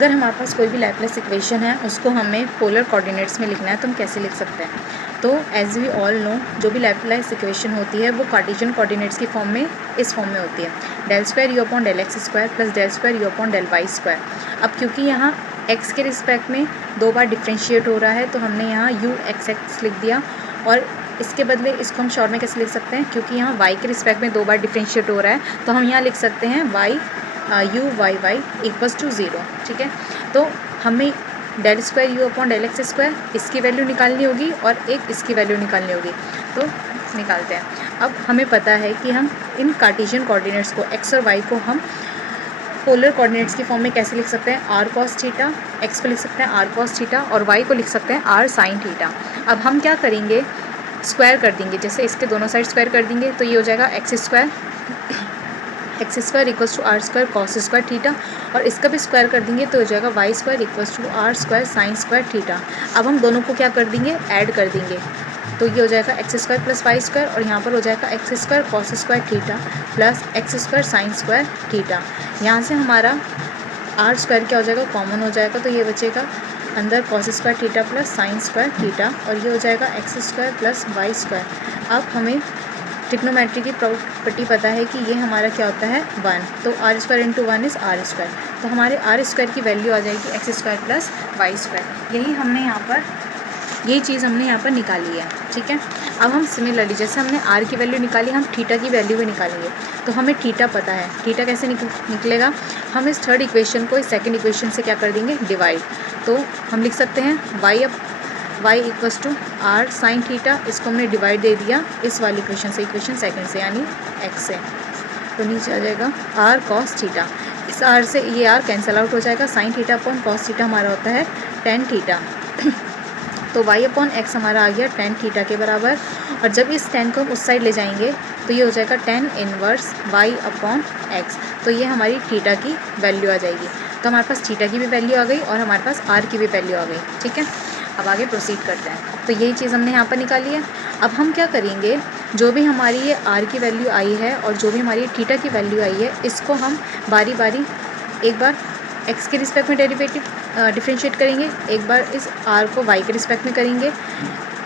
अगर हमारे पास कोई भी लैपलेस इक्वेशन है उसको हमें पोलर कोऑर्डिनेट्स में लिखना है तो हम कैसे लिख सकते हैं। तो एज वी ऑल नो जो भी लैपलेस इक्वेशन होती है वो कार्टेशियन कोऑर्डिनेट्स की फॉर्म में इस फॉर्म में होती है, del square u upon del x square plus del square u upon del Y square. अब क्योंकि यहाँ एक्स के रिस्पेक्ट में 2 बार डिफ्रेंशिएट हो रहा है तो हमने यहाँ यू एक्स एक्स लिख दिया, और इसके बदले इसको हम शॉर्ट में कैसे लिख सकते हैं, क्योंकि यहाँ वाई के रिस्पेक्ट में 2 बार डिफ्रेंशिएट हो रहा है तो हम यहाँ लिख सकते हैं y u y y equals to 0। ठीक है, तो हमें del square u upon del x square इसकी वैल्यू निकालनी होगी और एक इसकी वैल्यू निकालनी होगी। तो निकालते हैं। अब हमें पता है कि हम इन कार्टेशियन कोऑर्डिनेट्स को एक्स और वाई को हम पोलर कोऑर्डिनेट्स की फॉर्म में कैसे लिख सकते हैं, आर कॉस थीटा, एक्स को लिख सकते हैं आर कॉस थीटा और वाई को लिख सकते हैं आर साइन थीटा। अब हम क्या करेंगे, स्क्वायर कर देंगे, जैसे इसके दोनों साइड स्क्वायर कर देंगे तो ये हो जाएगा x square equals to r square cos square theta, और इसका भी स्क्वायर कर देंगे तो हो जाएगा y square equals to r square sine square theta. अब हम दोनों को क्या कर देंगे, ऐड कर देंगे, तो ये हो जाएगा x square plus y square और यहाँ पर हो जाएगा x square cos square theta plus x square sine square theta. यहाँ से हमारा आर स्क्वायर क्या हो जाएगा, कॉमन हो जाएगा, तो ये बचेगा अंदर cos square theta plus sine square theta, और ये हो जाएगा x square plus y square. अब हमें ट्रिग्नोमेट्री की प्रॉपर्टी पता है कि ये हमारा क्या होता है 1, तो r square into 1 is r square, तो हमारे आर स्क्वायर की वैल्यू आ जाएगी x square plus y square. यही चीज़ हमने यहाँ पर निकाली है। ठीक है, अब हम सिमिलरली जैसे हमने आर की वैल्यू निकाली हम थीटा की वैल्यू भी निकालेंगे। तो हमें थीटा पता है, थीटा कैसे निकलेगा, हम इस थर्ड इक्वेशन को इस सेकंड इक्वेशन से क्या कर देंगे, डिवाइड। तो हम लिख सकते हैं y equals to r sine theta, इसको हमने डिवाइड दे दिया इस वाली इक्वेशन से, इक्वेशन सेकंड से यानी एक्स से, तो नीचे आ जाएगा आर कॉस थीटा। इस आर से ये आर कैंसिल आउट हो जाएगा, sine theta upon cos theta हमारा होता है टेन थीटा, तो y अपॉन एक्स हमारा आ गया टेन थीटा के बराबर। और जब इस टेन को हम उस साइड ले जाएंगे तो ये हो जाएगा ten inverse y upon x, तो ये हमारी थीटा की वैल्यू आ जाएगी। तो हमारे पास थीटा की भी वैल्यू आ गई और हमारे पास r की भी वैल्यू आ गई। ठीक है, अब आगे प्रोसीड करते हैं। तो यही चीज़ हमने यहाँ पर निकाली है। अब हम क्या करेंगे, जो भी हमारी ये r की वैल्यू आई है और जो भी हमारी थीटा की वैल्यू आई है इसको हम बारी बारी एक बार x के रिस्पेक्ट में डिफ्रेंशिएट करेंगे, एक बार इस r को y के रिस्पेक्ट में करेंगे,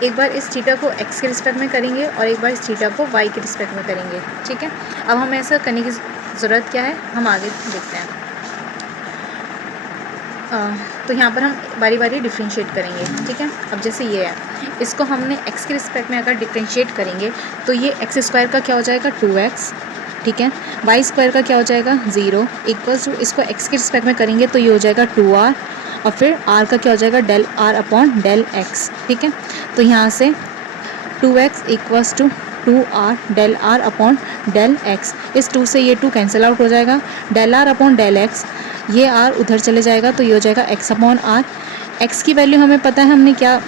एक बार इस थीटा को x के रिस्पेक्ट में करेंगे और एक बार इस थीटा को y के रिस्पेक्ट में करेंगे। ठीक है, अब हमें ऐसा करने की ज़रूरत क्या है, हम आगे देखते हैं। तो यहाँ पर हम बारी बारी डिफ्रेंशिएट करेंगे। ठीक है, अब जैसे ये है, इसको हमने x के रिस्पेक्ट में अगर डिफ्रेंशिएट करेंगे तो ये एक्स स्क्वायर का क्या हो जाएगा 2x। ठीक है, वाई स्क्वायर का क्या हो जाएगा 0 इक्वल्स टू, इसको x के रिस्पेक्ट में करेंगे तो ये हो जाएगा 2r, और फिर r का क्या हो जाएगा del r upon del x। ठीक है, तो यहाँ से 2x equals to 2r del r upon del x, इस 2 से ये 2 कैंसिल आउट हो जाएगा, del r upon del x, ये r उधर चले जाएगा तो ये हो जाएगा x अपॉन r। x की वैल्यू हमें पता है, हमने क्या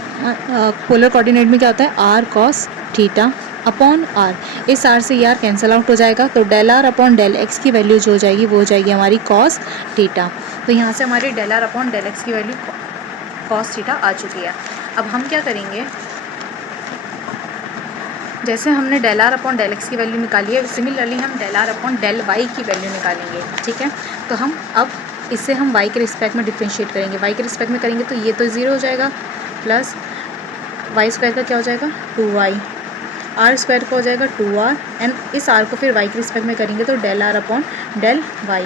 पोलर कोऑर्डिनेट में क्या होता है r cos theta upon r, इस r से ये r कैंसिल आउट हो जाएगा, तो del r upon del x की वैल्यू जो हो जाएगी वो हो जाएगी हमारी cos थीटा। तो यहाँ से हमारी del r upon del x की वैल्यू cos थीटा आ चुकी है। अब हम क्या करेंगे, जैसे हमने del r upon del x की वैल्यू निकाली है सिमिलरली हम del r upon del y की वैल्यू निकालेंगे। ठीक है, तो हम अब इससे हम y के रिस्पेक्ट में डिफ्रेंशिएट करेंगे, y के रिस्पेक्ट में करेंगे तो ये तो 0 हो जाएगा, प्लस वाई स्क्वायर का क्या हो जाएगा 2y, आर स्क्वायर का हो जाएगा 2r, एंड इस r को फिर y के रिस्पेक्ट में करेंगे तो del r upon del y।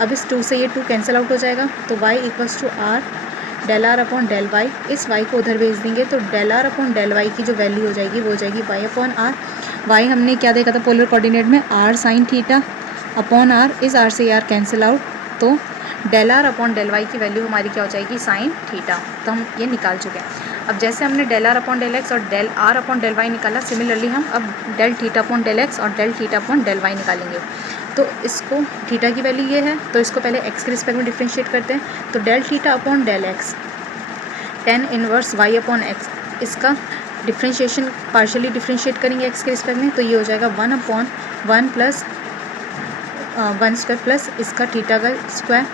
अब इस 2 से ये 2 कैंसिल आउट हो जाएगा, तो y equals to r del r upon del y, इस y को उधर भेज देंगे तो del r upon del y की जो वैल्यू हो जाएगी वो हो जाएगी y अपॉन r। y हमने क्या देखा था पोलर कोऑर्डिनेट में, r sine theta upon r, इस r से r कैंसिल आउट, तो del r upon del y की वैल्यू हमारी क्या हो जाएगी साइन थीटा। तो हम ये निकाल चुके हैं। अब जैसे हमने del r upon del x और del r upon del y निकाला, सिमिलरली हम अब del theta upon del x और del theta upon del y निकालेंगे। तो इसको थीटा की वैल्यू ये है तो इसको पहले x के रिस्पेक्ट में डिफ्रेंशिएट करते हैं, तो del theta upon del x tan inverse y upon x, इसका डिफ्रेंशिएशन पार्शियली डिफ्रेंशिएट करेंगे x के रिस्पेक्ट में तो ये हो जाएगा 1 अपॉन 1 प्लस 1 स्क्वायर प्लस इसका थीटा का स्क्वायर,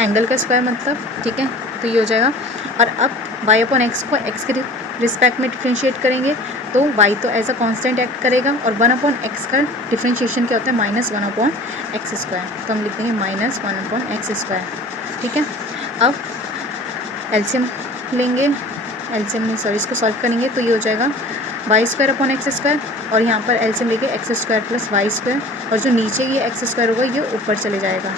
एंगल का स्क्वायर मतलब। ठीक है, तो ये हो जाएगा। और अब y अपॉन एक्स को x के रिस्पेक्ट में डिफ्रेंशिएट करेंगे तो y तो एज अ कांस्टेंट एक्ट करेगा, और 1 अपॉन एक्स का डिफ्रेंशिएशन क्या होता है -1 अपॉन एक्स स्क्वायर, तो हम लिख देंगे -1 अपॉन एक्स स्क्वायर। ठीक है, अब एलसीएम लेंगे, एलसीएम में सॉरी इसको सॉल्व करेंगे तो ये हो जाएगा y square upon x square, और यहाँ पर एलसीएम लेके x square plus y square, और जो नीचे ये एक्स स्क्वायर होगा ये ऊपर चले जाएगा,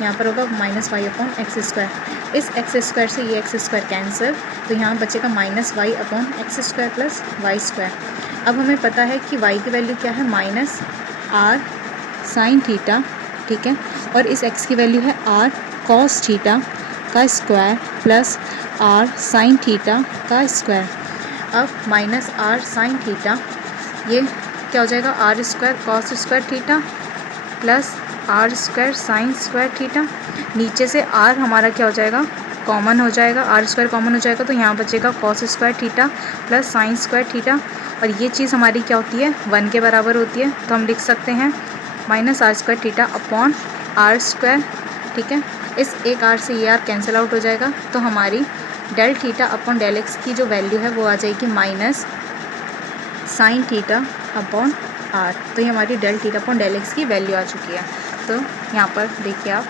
यहाँ पर होगा minus y upon x square. इस एक्स स्क्वायर से ये एक्स स्क्वायर कैंसिल, तो यहाँ बचेगा minus y upon x square plus y square. अब हमें पता है कि वाई की वैल्यू क्या है, माइनस आर साइन थीटा, ठीक है, और इस एक्स की वैल्यू है आर कॉस थीटा का square plus r sine theta का स्क्वायर। अब माइनस आर साइन थीटा, ये क्या हो जाएगा, r square cos square theta plus r square sine square theta. नीचे से आर हमारा क्या हो जाएगा, कॉमन हो जाएगा, आर स्क्वायर कॉमन हो जाएगा, तो यहाँ बचेगा cos square theta plus sine square theta, और ये चीज़ हमारी क्या होती है, 1 के बराबर होती है, तो हम लिख सकते हैं minus r square theta upon r square, ठीक है। इस एक आर से ये आर कैंसिल आउट हो जाएगा, तो हमारी del theta upon del x की जो वैल्यू है वो आ जाएगी minus sine theta upon r. तो ये हमारी del theta upon del x की वैल्यू आ चुकी है। तो यहाँ पर देखिए आप,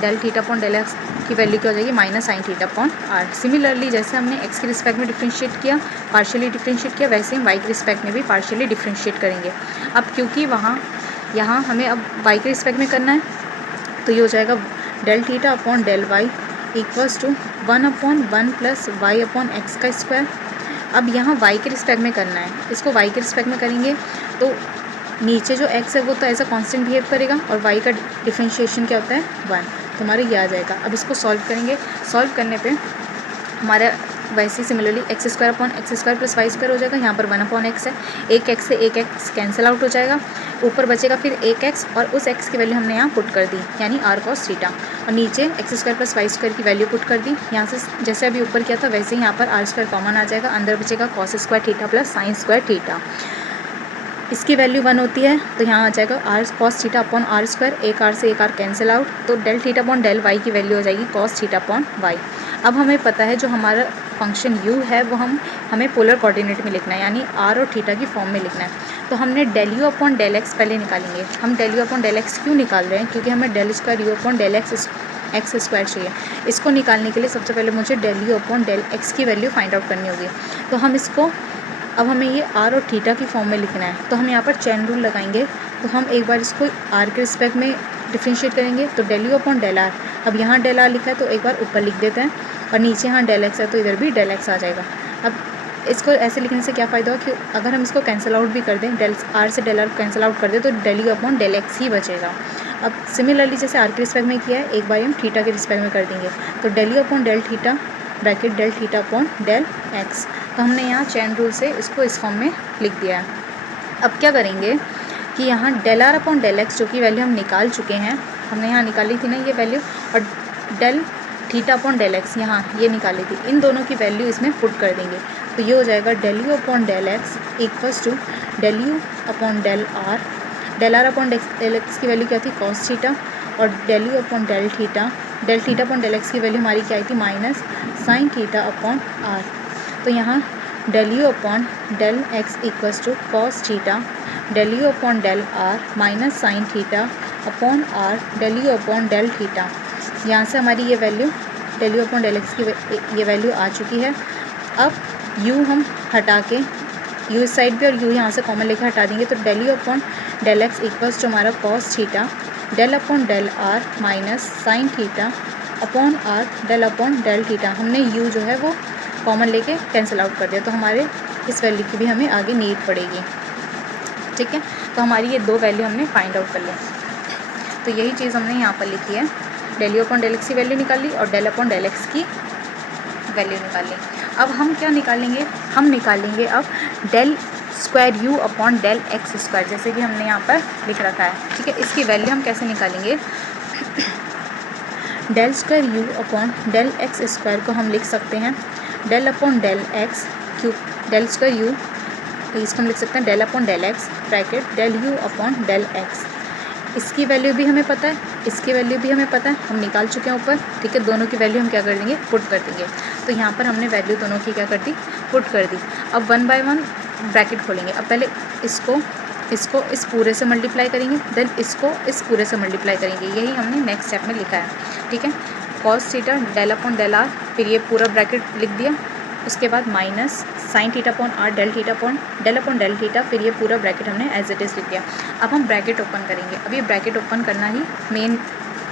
del theta upon del x की वैल्यू क्या हो जाएगी, minus sine theta upon r. Similarly जैसे हमने एक्स के रिस्पेक्ट में डिफ्रेंशिएट किया, पार्शियली डिफ्रेंशिएट किया, वैसे हम वाई के रिस्पेक्ट में भी पार्शियली डिफ्रेंशिएट करेंगे। अब क्योंकि यहाँ हमें अब वाई के रिस्पेक्ट में करना है, तो ये हो जाएगा del theta upon del y equals to 1/1 plus y upon x का स्क्वायर। अब यहाँ y के रिस्पेक्ट में करना है, इसको y के रिस्पेक्ट में करेंगे तो नीचे जो x है वो तो ऐसा कांस्टेंट बिहेव करेगा, और y का डिफरेंशिएशन क्या होता है 1, तो हमारे ये आ जाएगा। अब इसको सॉल्व करेंगे, सॉल्व करने पे हमारा वैसे ही similarly x square upon x square plus y square हो जाएगा। यहाँ पर 1/x है, एक x से एक x कैंसिल आउट हो जाएगा, ऊपर बचेगा फिर एक x, और उस x की वैल्यू हमने यहाँ पुट कर दी, यानी आर कॉस थीटा, और नीचे x square plus y square की वैल्यू पुट कर दी। यहाँ से जैसे अभी ऊपर किया था वैसे ही यहाँ पर आर स्क्वायर कॉमन आ जाएगा, अंदर बचेगा cos square theta plus sine square theta, इसकी वैल्यू 1 होती है, तो यहाँ आ जाएगा r cos theta upon r square, एक आर से एक आर कैंसिल आउट, तो del theta upon del y की वैल्यू हो जाएगी कॉस थीटा अपॉन वाई। अब हमें पता है जो हमारा फंक्शन u है वो हमें पोलर कोऑर्डिनेट में लिखना है, यानी आर और थीटा की फॉर्म में लिखना है। तो हमने del u upon del x पहले निकालेंगे। हम del u upon del x क्यों निकाल रहे हैं, क्योंकि हमें del square u upon del x square चाहिए। इसको निकालने के लिए सबसे पहले मुझे del u upon del x की वैल्यू फाइंड आउट करनी होगी। तो हम इसको, अब हमें ये आर और थीटा की फॉर्म में लिखना है, तो हम यहाँ पर चेन रूल लगाएंगे। तो हम एक बार इसको आर के रिस्पेक्ट में डिफ्रेंशिएट करेंगे, तो del u upon del r, अब यहाँ डेल आर लिखा है तो एक बार ऊपर लिख देते हैं, और नीचे यहाँ डेल एक्स है तो इधर भी डेल एक्स आ जाएगा। अब इसको ऐसे लिखने से क्या फ़ायदा हो कि अगर हम इसको कैंसिल आउट भी कर दें, डेल आर से डेल आर कैंसिल आउट कर दें, तो del u upon del x ही बचेगा। अब सिमिलरली जैसे आर के रिस्पेक्ट में किया है, एक बार हम थीटा के रिस्पेक्ट में कर देंगे, तो del u upon del theta bracket del theta upon del x. तो हमने यहाँ चेन रूल से इसको इस फॉर्म में लिख दिया है। अब क्या करेंगे कि यहाँ del r upon del x जो कि वैल्यू हम निकाल चुके हैं, हमने यहाँ निकाली थी ना ये वैल्यू, और del theta upon del x यहाँ ये निकाली थी, इन दोनों की वैल्यू इसमें पुट कर देंगे। तो ये हो जाएगा del u upon del x equals to del u upon del r. Del r upon del x की वैल्यू क्या थी, कॉस थीटा, और del u upon del theta upon del x की वैल्यू हमारी क्या आई थी, minus sine theta upon r. तो यहाँ del u upon del x equals to cos theta del u upon del r minus sine theta upon r del u upon del theta. यहाँ से हमारी ये value del u upon del x की ये value आ चुकी है। अब u हम हटा के u इस साइड पे और u यहाँ से कॉमन लेके हटा देंगे, तो del u upon del x equals to हमारा cos theta del upon del r minus sine theta upon r del upon del theta. हमने u जो है वो कॉमन लेके कैंसिल आउट कर दिया, तो हमारे इस वैल्यू की भी हमें आगे नीड पड़ेगी, ठीक है। तो हमारी ये दो वैल्यू हमने फाइंड आउट कर ली। तो यही चीज़ हमने यहाँ पर लिखी है, del u upon del x की वैल्यू निकाली और डेल अपॉन डेल एक्स की वैल्यू निकाली। अब हम क्या निकालेंगे, हम निकालेंगे अब del square u upon del x square, जैसे कि हमने यहाँ पर लिख रखा है, ठीक है। इसकी वैल्यू हम कैसे निकालेंगे, del square u upon del x square को हम लिख सकते हैं del upon del x cube, del square u इसको हम लिख सकते हैं del upon del x bracket del u upon del x. इसकी वैल्यू भी हमें पता है, इसकी वैल्यू भी हमें पता है, हम निकाल चुके हैं ऊपर, ठीक है। दोनों की वैल्यू हम क्या कर देंगे, पुट कर देंगे। तो यहाँ पर हमने वैल्यू दोनों की क्या कर दी, पुट कर दी। अब 1 बाय 1 ब्रैकेट खोलेंगे। अब पहले इसको इस पूरे से मल्टीप्लाई करेंगे, देन इसको इस पूरे से मल्टीप्लाई करेंगे, यही हमने नेक्स्ट स्टेप में लिखा है, ठीक है। Cos theta del upon del r, फिर ये पूरा ब्रैकेट लिख दिया, उसके बाद minus sine theta upon r del theta upon del theta, फिर ये पूरा ब्रैकेट हमने एज इट इज़ लिख दिया। अब हम ब्रैकेट ओपन करेंगे। अब ये ब्रैकेट ओपन करना ही मेन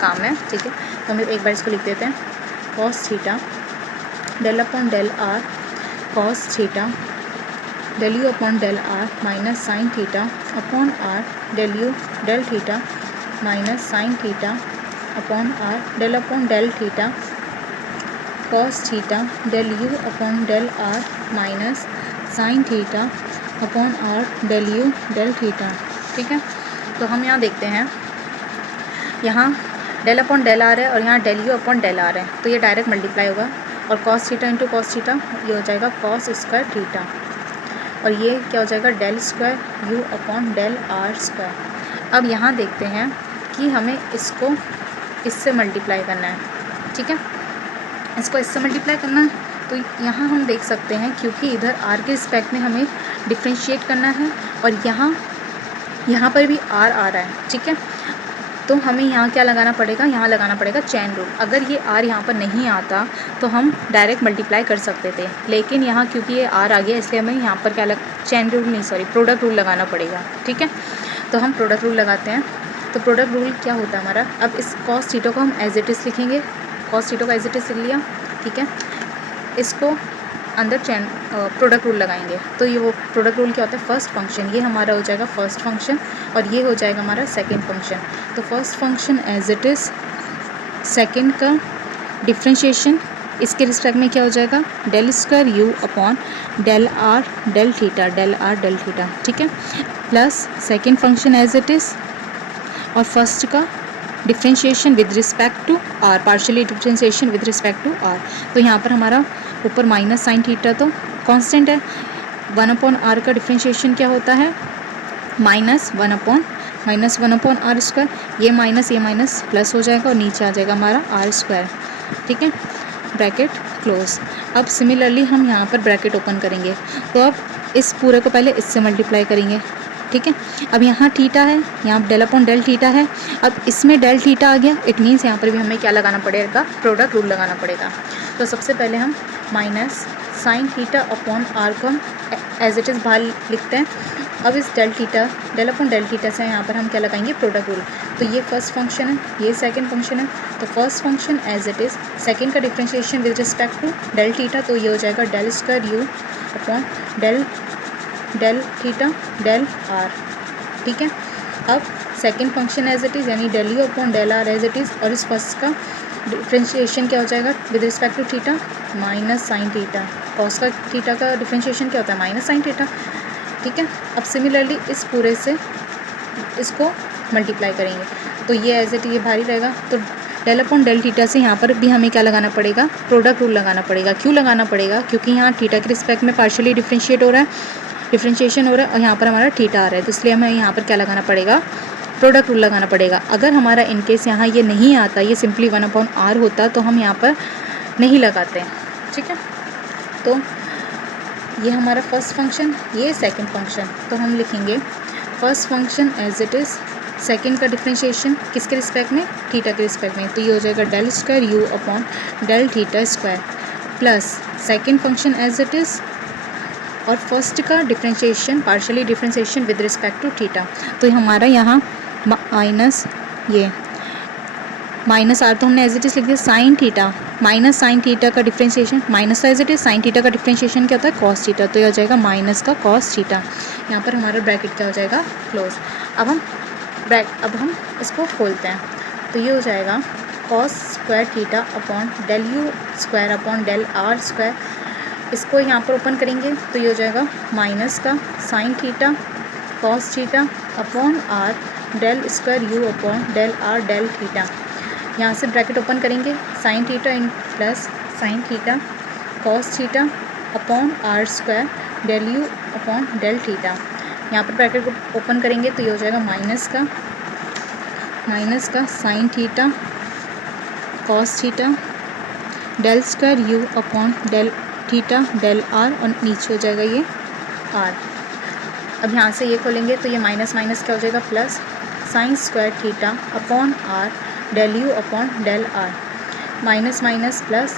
काम है, ठीक है। तो हम एक बार इसको लिख देते हैं, cos theta del upon del r cos theta del u upon del r minus sine theta upon r del u del theta minus sine theta upon r del upon del theta cos theta del u upon del r minus sine theta upon r del u del theta, ठीक है। तो हम यहाँ देखते हैं, यहाँ del upon del r है और यहाँ del u upon del r है, तो ये डायरेक्ट मल्टीप्लाई होगा और cos theta into cos theta ये हो जाएगा कॉस स्क्वायर थीटा, और ये क्या हो जाएगा del square u upon del r square. अब यहाँ देखते हैं कि हमें इसको इससे मल्टीप्लाई करना है, ठीक है, इसको इससे मल्टीप्लाई करना है। तो यहाँ हम देख सकते हैं क्योंकि इधर आर के रिस्पेक्ट में हमें डिफ्रेंशिएट करना है और यहाँ पर भी आर आ रहा है, ठीक है। तो हमें यहाँ क्या लगाना पड़ेगा, यहाँ लगाना पड़ेगा चैन रूल। अगर ये आर यहाँ पर नहीं आता तो हम डायरेक्ट मल्टीप्लाई कर सकते थे, लेकिन यहाँ क्योंकि ये आर आ गया इसलिए हमें यहाँ पर क्या चैन रूल नहीं सॉरी प्रोडक्ट रूल लगाना पड़ेगा, ठीक है। तो हम प्रोडक्ट रूल लगाते हैं। तो प्रोडक्ट रूल क्या होता है हमारा, अब इस कॉस थीटा को हम एज इट इज़ लिखेंगे, कॉस थीटा को एज इट इज़ लिख लिया, ठीक है। इसको अंदर चैन प्रोडक्ट रूल लगाएंगे। तो ये वो प्रोडक्ट रूल क्या होता है, फर्स्ट फंक्शन, ये हमारा हो जाएगा फर्स्ट फंक्शन और ये हो जाएगा हमारा सेकंड फंक्शन। तो first function as it is, second का डिफ्रेंशिएशन इसके रिस्पेक्ट में क्या हो जाएगा del square u upon del r del theta, ठीक है, plus second function as it is और फर्स्ट का differentiation with respect to r, partially differentiation with respect to r. तो यहाँ पर हमारा ऊपर माइनस साइन थीटा तो कांस्टेंट है, 1 अपॉन आर का डिफ्रेंशिएशन क्या होता है minus one upon r square, ये माइनस प्लस हो जाएगा और नीचे आ जाएगा हमारा आर स्क्वायर, ठीक है, ब्रैकेट क्लोज। अब सिमिलरली हम यहाँ पर ब्रैकेट ओपन करेंगे, तो अब इस पूरे को पहले इससे मल्टीप्लाई करेंगे, ठीक है। अब यहाँ थीटा है, यहाँ डेल अपॉन डेल थीटा है, अब इसमें डेल थीटा आ गया, इट मीन्स यहाँ पर भी हमें क्या लगाना पड़ेगा, प्रोडक्ट रूल लगाना पड़ेगा। तो सबसे पहले हम minus sine theta upon r को हम एज इट इज़ बाहर लिखते हैं। अब इस डेल अपॉन डेल थीटा से यहाँ पर हम क्या लगाएंगे, प्रोडक्ट रूल। तो ये फर्स्ट फंक्शन है, ये सेकंड फंक्शन है, तो first function as it is, second का differentiation with respect to del theta, तो ये हो जाएगा del square u upon del theta del r, ठीक है। अब second function as it is यानी del u upon del r as it is, और इस फर्स्ट का डिफ्रेंशिएशन क्या हो जाएगा with respect to theta minus sine theta, cos का थीटा का डिफ्रेंशिएशन क्या होता है माइनस साइन थीटा, ठीक है। अब सिमिलरली इस पूरे से इसको मल्टीप्लाई करेंगे, तो ये एज इट ये भारी रहेगा। तो डेल अपॉन डेल थीटा से यहाँ पर भी हमें क्या लगाना पड़ेगा, प्रोडक्ट रूल लगाना पड़ेगा। क्यों लगाना पड़ेगा, क्योंकि यहाँ थीटा के रिस्पेक्ट में पार्शियली डिफ्रेंशिएशन हो रहा है और यहाँ पर हमारा थीटा आ रहा है, तो इसलिए हमें यहाँ पर क्या लगाना पड़ेगा, प्रोडक्ट रूल लगाना पड़ेगा। अगर हमारा इनकेस यहाँ ये नहीं आता, ये सिंपली 1 अपॉन आर होता, तो हम यहाँ पर नहीं लगाते, ठीक है। तो ये हमारा फर्स्ट फंक्शन, ये सेकंड फंक्शन, तो हम लिखेंगे first function as it is, second का डिफ्रेंशिएशन किसके रिस्पेक्ट में, थीटा के रिस्पेक्ट में, तो ये हो जाएगा del square u upon del theta square, plus second function as it is और फर्स्ट का differentiation partially differentiation with respect to theta. तो हमारा यहाँ माइनस आर तो हमने एज इट इज़ लिख दिया, sine theta minus sine theta का differentiation, minus as it is sine theta का डिफ्रेंशिएशन क्या होता है कॉस थीटा, तो ये हो जाएगा माइनस का कॉस थीटा। यहाँ पर हमारा ब्रैकेट क्या हो जाएगा क्लोज। अब हम इसको खोलते हैं, तो ये हो जाएगा cos square theta upon del u square upon del r square. इसको यहाँ पर ओपन करेंगे तो ये हो जाएगा माइनस का sine theta cos theta upon r del square u upon del r del theta. यहाँ से ब्रैकेट ओपन करेंगे, sine theta in plus sine theta cos theta upon r square del u upon del theta. यहाँ पर bracket को open करेंगे तो ये हो जाएगा माइनस का sine theta cos theta del square u upon del theta del r और नीचे हो जाएगा ये आर। अब यहाँ से ये खोलेंगे तो ये माइनस क्या हो जाएगा plus sine square theta upon r del u upon del r. Minus minus plus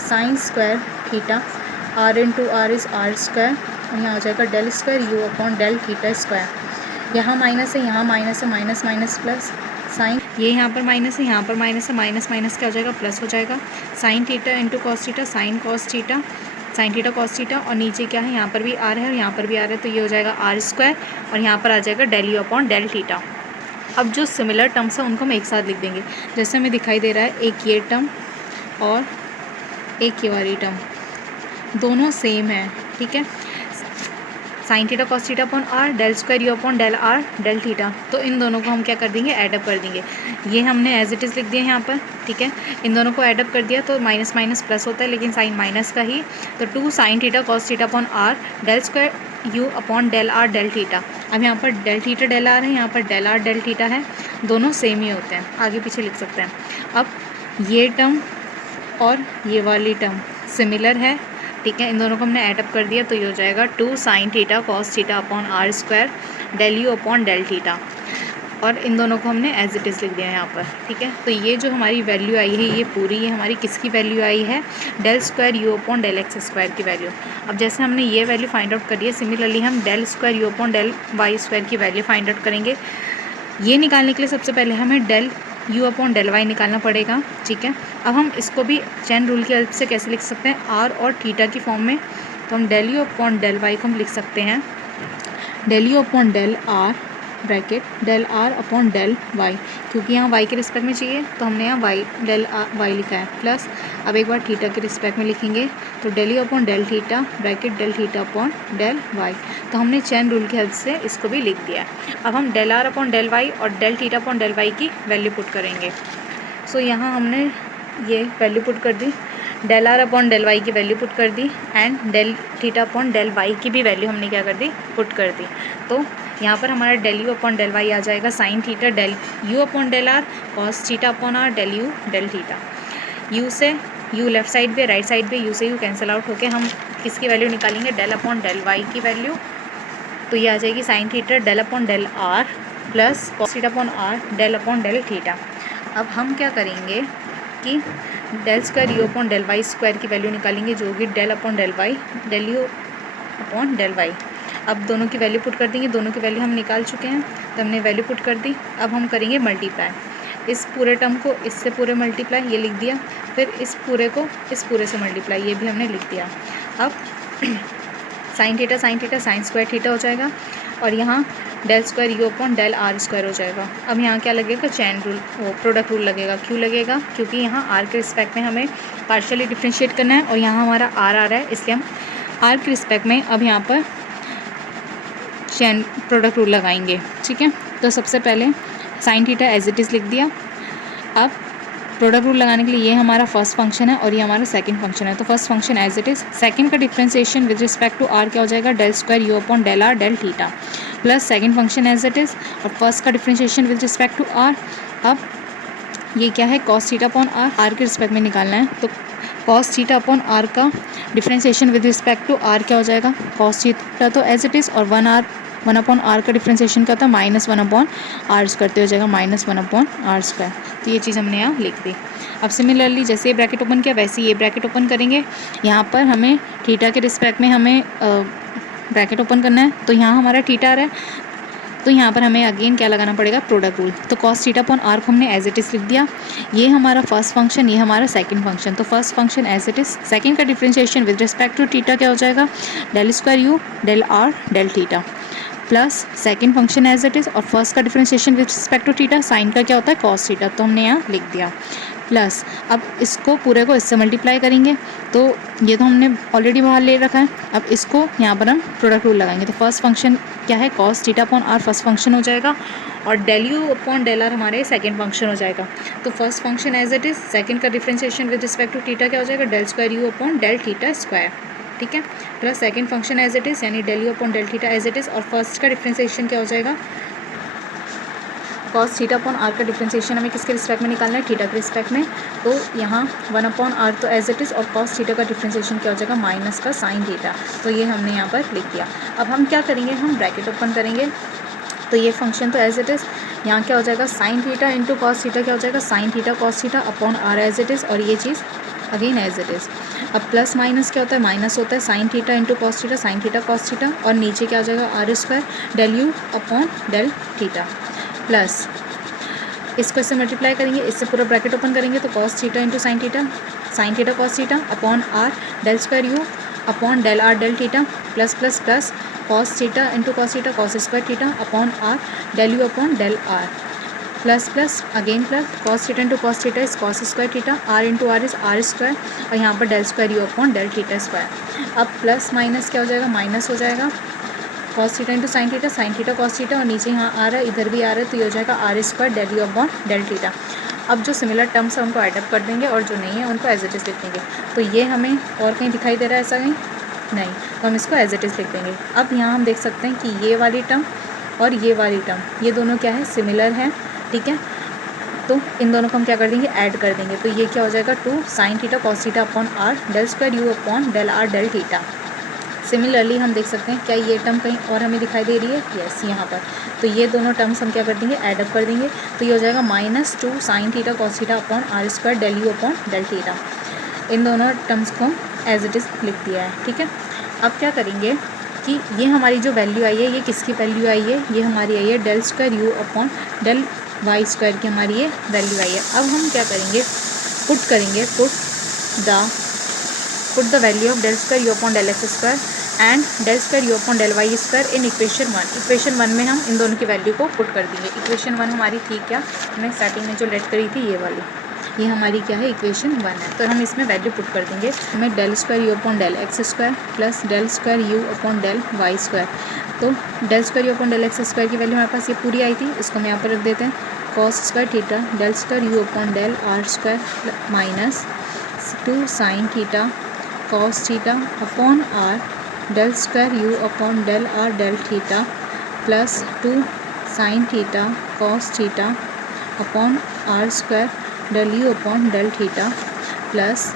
sine square theta, r into r is r square, और यहाँ हो जाएगा del square u upon del theta square. यहाँ minus है, यहाँ minus है, minus minus plus sign, ये यहाँ पर माइनस है, यहाँ पर माइनस है, माइनस माइनस क्या हो जाएगा, प्लस हो जाएगा, sine theta into cos theta, sine cos theta, sine theta cos theta, और नीचे क्या है, यहाँ पर भी आर है और यहाँ पर भी आर है, तो ये हो जाएगा आर स्क्वायर, और यहाँ पर आ जाएगा del u upon del theta. अब जो सिमिलर टर्म्स हैं उनको हम एक साथ लिख देंगे। जैसे हमें दिखाई दे रहा है, एक ये टर्म और एक ये वाली टर्म दोनों सेम है, ठीक है। Sine theta cos theta upon r, del square u upon del r del theta, तो इन दोनों को हम क्या कर देंगे, ऐडअप कर देंगे। ये हमने एज इट इज़ लिख दिया यहाँ पर, ठीक है। इन दोनों को ऐडअप कर दिया तो माइनस माइनस प्लस होता है, लेकिन साइन माइनस का ही, तो 2 sine theta cos theta upon r del square u upon del r del theta. अब यहाँ पर डेल थीटा डेल आर है, यहाँ पर डेल आर डेल थीटा है, दोनों सेम ही होते हैं, आगे पीछे लिख सकते हैं। अब ये टर्म और ये वाली टर्म सिमिलर है, ठीक है। इन दोनों को हमने ऐडअप कर दिया तो ये हो जाएगा 2 sine theta cos theta upon r square del u upon del theta, और इन दोनों को हमने एज इट इज़ लिख दिया यहाँ पर, ठीक है। तो ये जो हमारी वैल्यू आई है, ये पूरी ये हमारी किसकी वैल्यू आई है, del square u upon del x square की वैल्यू। अब जैसे हमने ये वैल्यू फाइंड आउट करी है, सिमिलरली हम del square u upon del Y square की वैल्यू फाइंड आउट करेंगे। ये निकालने के लिए सबसे पहले हमें del u upon del y निकालना पड़ेगा, ठीक है। अब हम इसको भी चैन रूल की हेल्प से कैसे लिख सकते हैं, आर और थीटा की फॉर्म में, तो हम del u upon del y को हम लिख सकते हैं del u upon del r bracket del r upon del y, क्योंकि यहाँ वाई के रिस्पेक्ट में चाहिए तो हमने यहाँ वाई डेल वाई लिखा है, प्लस अब एक बार थीटा के रिस्पेक्ट में लिखेंगे तो del u upon del theta bracket del theta upon del y, तो हमने चैन रूल की हेल्प से इसको भी लिख दिया। अब हम del r upon del y और del theta upon del y की वैल्यू पुट करेंगे। सो यहाँ हमने ये वैल्यू पुट कर दी, del r upon del y की वैल्यू पुट कर दी, and del theta upon del y की भी वैल्यू हमने क्या कर दी, पुट कर दी। तो यहाँ पर हमारा del u upon del y आ जाएगा sine theta del u upon del r cos theta upon r del u del theta. U से यू लेफ्ट साइड पे, राइट साइड पे यू से यू कैंसिल आउट होके हम किसकी वैल्यू निकालेंगे, डेल अपॉन डेल वाई की वैल्यू, तो ये आ जाएगी sine theta del upon del r plus cos theta upon r del upon del theta. अब हम क्या करेंगे कि del square u upon del Y square की वैल्यू निकालेंगे, जो होगी del upon del y del u upon del y. अब दोनों की वैल्यू पुट कर देंगे, दोनों की वैल्यू हम निकाल चुके हैं, तो हमने वैल्यू पुट कर दी। अब हम करेंगे मल्टीप्लाई, इस पूरे टर्म को इससे पूरे मल्टीप्लाई, ये लिख दिया, फिर इस पूरे को इस पूरे से मल्टीप्लाई, ये भी हमने लिख दिया। अब sine theta sine square theta हो जाएगा, और यहाँ del square u upon del r square हो जाएगा। अब यहाँ क्या लगेगा, चैन रूल, वो प्रोडक्ट रूल लगेगा। क्यों लगेगा, क्योंकि यहाँ आर के रिस्पेक्ट में हमें पार्शियली डिफ्रेंशिएट करना है, और यहाँ हमारा आर आ रहा है, इसलिए हम आर के रिस्पेक्ट में अब यहाँ पर चैन प्रोडक्ट रूल लगाएंगे, ठीक है। तो सबसे पहले sine theta as it is लिख दिया। अब प्रोडक्ट रूल लगाने के लिए ये हमारा फर्स्ट फंक्शन है और ये हमारा सेकंड फंक्शन है, तो first function as it is, second का differentiation with respect to r क्या हो जाएगा, del square u upon del r del theta, plus second function as it is, और फर्स्ट का differentiation with respect to r. अब ये क्या है, कॉस थीटा अपॉन आर के रिस्पेक्ट में निकालना है, तो कॉस थीटा अपॉन आर का differentiation with respect to r क्या हो जाएगा, कॉस थीटा तो एज इट इज़, और 1 अपॉन आर का डिफ्रेंसिएशन का था -1 अपॉन आर स्क्वायर, तो हो जाएगा -1 अपॉन आर स्क्वायर। तो ये चीज़ हमने यहाँ लिख दी। अब सिमिलरली जैसे ये ब्रैकेट ओपन किया वैसे ये ब्रैकेट ओपन करेंगे। यहाँ पर हमें थीटा के रिस्पेक्ट में हमें ब्रैकेट ओपन करना है, तो यहाँ हमारा थीटा आ रहा है, तो यहाँ पर हमें अगेन क्या लगाना पड़ेगा, प्रोडक्ट रूल। तो कॉस थीटा अपॉन आर को हमने एज इट इज़ लिख दिया। ये हमारा फर्स्ट फंक्शन, ये हमारा सेकंड फंक्शन, तो first function as it is, second का differentiation with respect to theta क्या हो जाएगा, del square u del r del theta, plus second function as it is, और फर्स्ट का differentiation with respect to theta, sine का क्या होता है, कॉस थीटा, तो हमने यहाँ लिख दिया। प्लस अब इसको पूरे को इससे मल्टीप्लाई करेंगे, तो ये तो हमने ऑलरेडी बाहर ले रखा है। अब इसको यहाँ पर हम प्रोडक्ट रूल लगाएंगे, तो फर्स्ट फंक्शन क्या है, cos theta upon r first function हो जाएगा, और del u upon del r हमारे सेकंड फंक्शन हो जाएगा। तो first function as it is, second का differentiation with respect to theta क्या हो जाएगा, del square u upon del theta square, ठीक है, plus second function as it is, यानी del u upon del theta as it is, और first का differentiation क्या हो जाएगा, कॉस थीटा अपॉन आर का डिफ्रेंशिएशन हमें किसके रिस्पेक्ट में निकालना है, थीटा के रिस्पेक्ट में, तो यहाँ 1 अपॉन आर तो एज इट इज़, और कॉस थीटा का डिफ्रेंशिएशन क्या हो जाएगा, माइनस का साइन थीटा, तो ये हमने यहाँ पर लिख दिया। अब हम क्या करेंगे, हम ब्रैकेट ओपन करेंगे, तो ये फंक्शन तो एज इट इज़, यहाँ क्या हो जाएगा sine theta into cos theta, क्या हो जाएगा sine theta cos theta upon r as it is, और ये चीज़ अगेन एज इट इज़। अब प्लस माइनस क्या होता है, माइनस होता है sine theta into cos theta, sine theta cos theta, और नीचे क्या हो जाएगा r square del u upon del theta, plus इसको इससे मल्टीप्लाई करेंगे, इससे पूरा ब्रैकेट ओपन करेंगे तो cos theta into sine theta cos theta upon r del square u upon del r del theta, plus plus plus cos theta into cos theta cos square theta upon r del u upon del r, plus plus again plus cos theta into cos theta is cos square theta, r into r is r square, और यहाँ पर del square u upon del theta square. अब plus minus क्या हो जाएगा, minus हो जाएगा cos theta into sine theta cos theta, और नीचे यहाँ आ रहा है इधर भी आ रहा है तो ये हो जाएगा r square del u upon del theta. अब जो सिमिलर टर्म्स है उनको एडअप कर देंगे और जो नहीं है उनको एज इट इज़ लिख देंगे। तो ये हमें और कहीं दिखाई दे रहा है ऐसा कहीं नहीं, तो हम इसको एज इट इज़ लिख देंगे। अब यहाँ हम देख सकते हैं कि ये वाली टर्म और ये वाली टर्म ये दोनों क्या है, सिमिलर है, ठीक है। तो इन दोनों को हम क्या कर देंगे, ऐड कर देंगे। तो ये क्या हो जाएगा 2 sine theta cos theta upon r del square u upon del r del theta. Similarly हम देख सकते हैं क्या ये टर्म कहीं और हमें दिखाई दे रही है, यस यहाँ पर। तो ये दोनों टर्म्स हम क्या कर देंगे, ऐडअप कर देंगे। तो ये हो जाएगा -2 sine theta cos theta upon r square del u upon del theta. इन दोनों टर्म्स को हम एज इट इज़ लिख दिया है, ठीक है। अब क्या करेंगे कि ये हमारी जो वैल्यू आई है ये किसकी वैल्यू आई है, ये हमारी आई है del square u upon del Y square की हमारी ये वैल्यू आई है। अब हम क्या करेंगे, पुट करेंगे, put the value of del square u upon del x square and del square u upon del Y square in equation 1। Equation 1 में हम इन दोनों की वैल्यू को पुट कर देंगे। इक्वेशन 1 हमारी थी क्या, हमने स्टार्टिंग में जो लेट करी थी ये वाली, ये हमारी क्या है इक्वेशन 1 है। तो हम इसमें वैल्यू पुट कर देंगे, हमें del square u upon del x square plus del square u upon del Y square. तो del square u upon del x square की वैल्यू हमारे पास ये पूरी आई थी, इसको हम यहाँ पर रख देते हैं cos square theta del square u upon del r square minus 2 sine theta cos theta upon r del square u upon del r del theta plus 2 sine theta cos theta upon r square del u upon del theta plus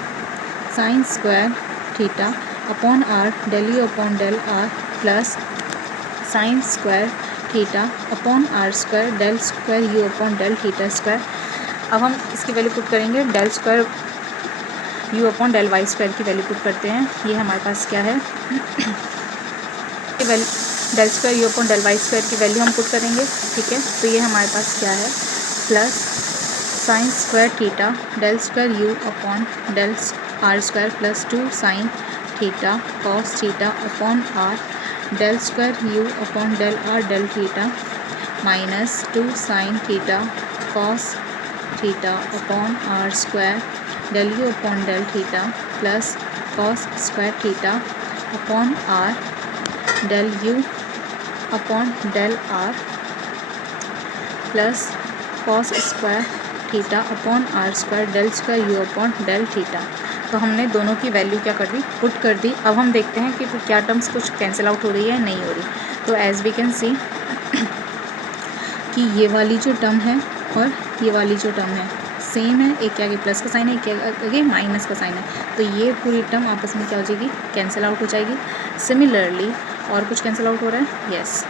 sine square theta upon r del u upon del r plus sine square theta upon r square del square u upon del theta square. अब हम इसकी value put करेंगे, del square u upon del Y square की value put करते हैं। ये हमारे पास क्या है del square u upon del Y square की वैल्यू हम पुट करेंगे, ठीक है। तो ये हमारे पास क्या है plus sine square theta del square u upon del r square plus 2 sine theta cos theta upon r del square u upon del r del theta minus 2 sine theta cos theta upon r square del u upon del theta plus cos square theta upon r del u upon del r plus cos square theta upon r square del square u upon del theta. तो हमने दोनों की value क्या कर दी, put कर दी। अब हम देखते हैं कि क्या टर्म्स कुछ कैंसिल आउट हो रही है, नहीं हो रही। तो एज वी कैन सी कि ये वाली जो टर्म है और ये वाली जो टर्म है सेम है, एक के आगे प्लस का साइन है, एक के आगे माइनस का साइन है। तो ये पूरी टर्म आपस में क्या हो जाएगी, कैंसिल आउट हो जाएगी। सिमिलरली और कुछ कैंसिल आउट हो रहा है, यस,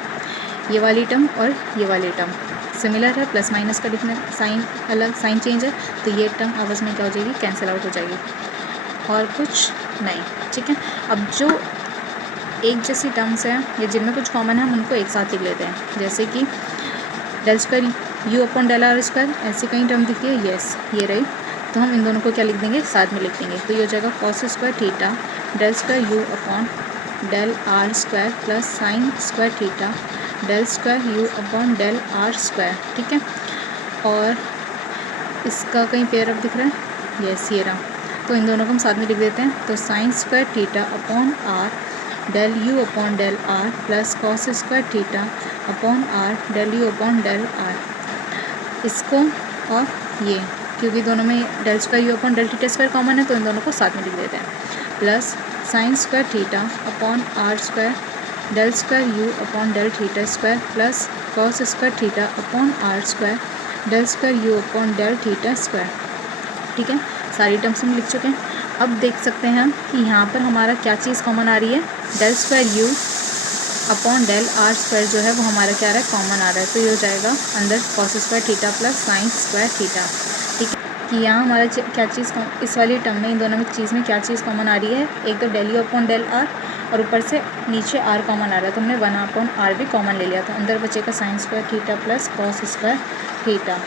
ये वाली टर्म और ये वाली टर्म सिमिलर है, प्लस माइनस का डिफरेंट साइन अलग साइन चेंज है, तो ये टर्म आपस में क्या हो जाएगी, कैंसिल आउट हो जाएगी और कुछ नहीं, ठीक है। अब जो एक जैसी टर्म्स हैं या जिनमें कुछ कॉमन है हम उनको एक साथ लिख लेते हैं, जैसे कि del square u upon del r square, ऐसी कहीं टर्म दिखती है, यस ये रही। तो हम इन दोनों को क्या लिख देंगे, साथ में लिख देंगे। तो ये हो जाएगा cos square theta del square u upon del r square plus sine square theta del square u upon del r square, ठीक है। और इसका कहीं पेयर अप दिख रहा है, यस ये रहा। तो इन दोनों को हम साथ में लिख देते हैं। तो sine square theta upon r del u upon del r plus cos square theta upon r del u upon del r, इसको और ये क्योंकि दोनों में del square u upon del theta square common है तो इन दोनों को साथ में लिख देते हैं। Plus sine square theta upon r square del square u upon del theta square plus cos square theta upon r square del square u upon del theta square, ठीक है। सारी टर्म्स हम लिख चुके हैं। अब देख सकते हैं हम कि यहाँ पर हमारा क्या चीज़ कॉमन आ रही है, del square u upon del r square जो है वो हमारा क्या आ रहा है, कॉमन आ रहा है। तो ये हो जाएगा अंदर cos square theta plus sine square theta. ठीक है कि यहाँ हमारा क्या चीज़ इस वाली टर्म में, इन दोनों में चीज़ में क्या चीज़ कॉमन आ रही है, एक तो del u upon del r और ऊपर से नीचे आर कॉमन आ रहा है। तो हमने 1 अपॉन आर भी कॉमन ले लिया। तो अंदर बचेगा sine square theta plus cos square theta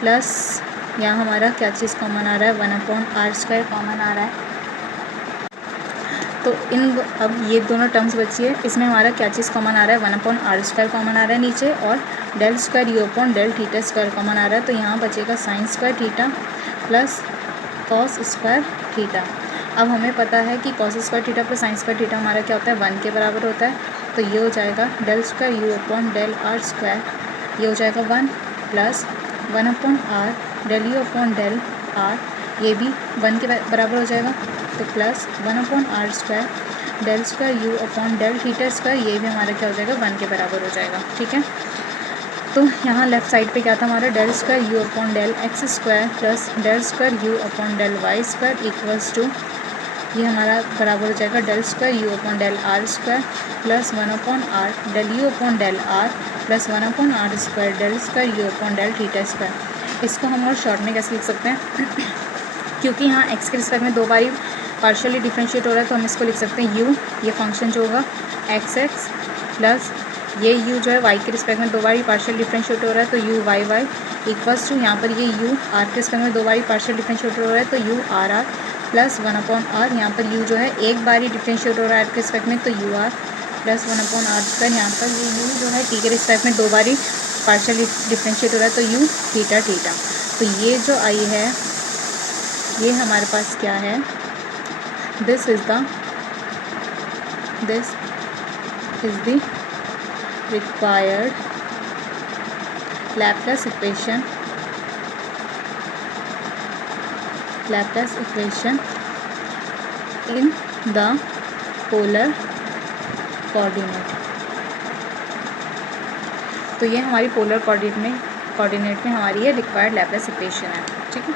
plus यहाँ हमारा क्या चीज़ कॉमन आ रहा है, 1 अपॉन आर स्क्वायर कॉमन आ रहा है। तो अब ये दोनों टर्म्स बची है, इसमें हमारा क्या चीज़ कॉमन आ रहा है, 1 अपॉन आर स्क्वायर कॉमन आ रहा है नीचे, और del square u upon del theta square common आ रहा है। तो यहाँ बचेगा sine square theta plus cos square theta. अब हमें पता है कि cos square theta plus sine square theta हमारा क्या होता है, 1 के बराबर होता है। तो ये हो जाएगा del square u upon del r square, ये हो जाएगा 1 plus 1 upon r del u upon del r, ये भी 1 के बराबर हो जाएगा। तो plus 1 upon r square del square u upon del theta square, ये भी हमारा क्या हो जाएगा, 1 के बराबर हो जाएगा। ठीक है, तो यहाँ लेफ्ट साइड पे क्या था हमारा, del square u upon del x square plus del square u upon del Y square equals to, ये हमारा बराबर हो जाएगा del square u upon del r square plus 1 upon r del u upon del r plus 1 upon r square del square u upon del theta square. इसको हम और short में कैसे लिख सकते हैं क्योंकि यहाँ एक्स के रिस्पेक्ट में 2 बारी पार्शियली डिफ्रेंशिएट हो रहा है, तो हम इसको लिख सकते हैं यू, ये फंक्शन जो होगा एक्स एक्स प्लस ये यू जो है वाई के रिस्पेक्ट में 2 बारी पार्शियल डिफ्रेंशिएट हो रहा है, तो u y y equals to, यहाँ पर ये यू आर के रिस्पेक्ट में 2 बारी पार्शियल डिफ्रेंशिएट हो रहा है, तो u r r plus 1 upon r, यहाँ पर यू जो है एक बारी डिफ्रेंशिएट हो रहा है आर के रिस्पेक्ट में, तो u r plus 1 upon r square, यहाँ पर ये यू जो है टी के रिस्पेक्ट में 2 बारी पार्शियल डिफ्रेंशिएट हो रहा है, तो यू थीटा थीटा। तो ये जो आई है ये हमारे पास क्या है, this is the required Laplace equation in the polar coordinate। तो ये हमारी पोलर कोऑर्डिनेट में हमारी ये रिक्वायर्ड लैप्लेस इक्वेशन है। ठीक है।